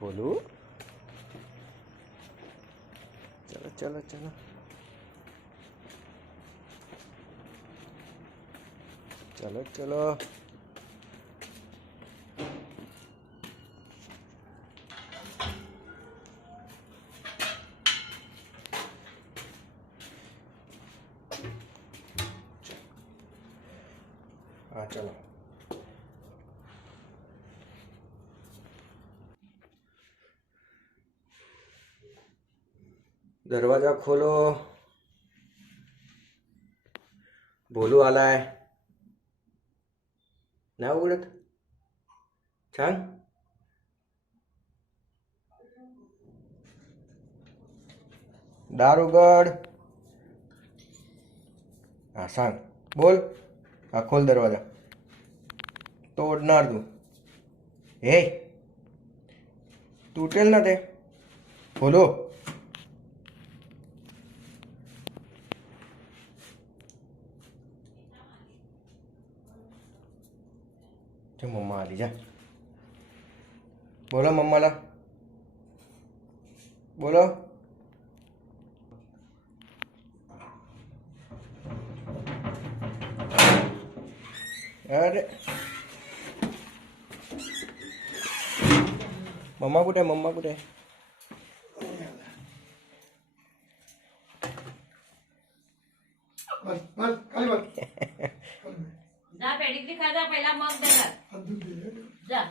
बोलू चलो चलो चलो चलो चलो हाँ चलो दरवाजा खोलो बोलू आलाय ना उघडत सांग दार उघड हा सांग बोल हा खोल दरवाजा तोडणार तू हे तुटेल ना ते खोलो ते मम्मा आली जा बोलो मम्माला बोलो अरे मम्मा कुठे मम्मा कुठे जा पेडिग्री खा जा पहिला मग देणार जा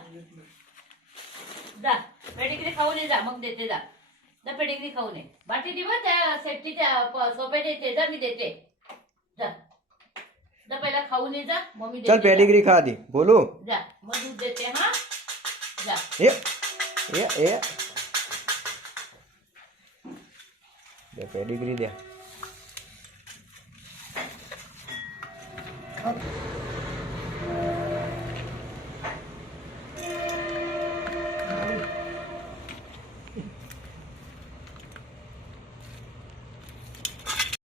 जा पेडिग्री खाऊन ये जा मग देते जा जा पेडिग्री खाऊन ये बाटी दिवस त्या सेफ्टीच्या सोप्या देते जा मी देते जा जा पहिला खाऊन ये जा मग मी चल देते पेडिग्री खा आधी बोलू जा मग दूध देते हा जा ये दे पेडिग्री द्या